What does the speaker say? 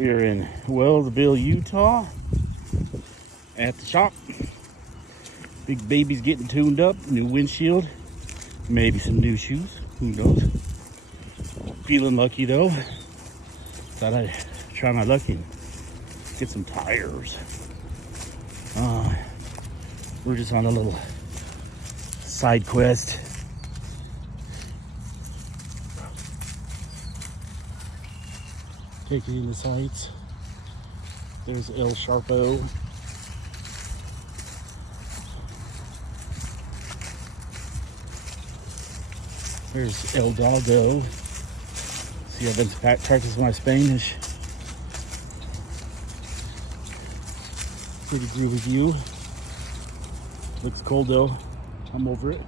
We are in Wellsville, Utah at the shop. Big baby's getting tuned up, new windshield, maybe some new shoes, who knows. Feeling lucky though. Thought I'd try my luck and get some tires. We're just on a little side quest. Taking in the sights. There's El Sharpo. There's El Doggo. See, I've been practicing my Spanish. Pretty groovy view. Looks cold though. I'm over it.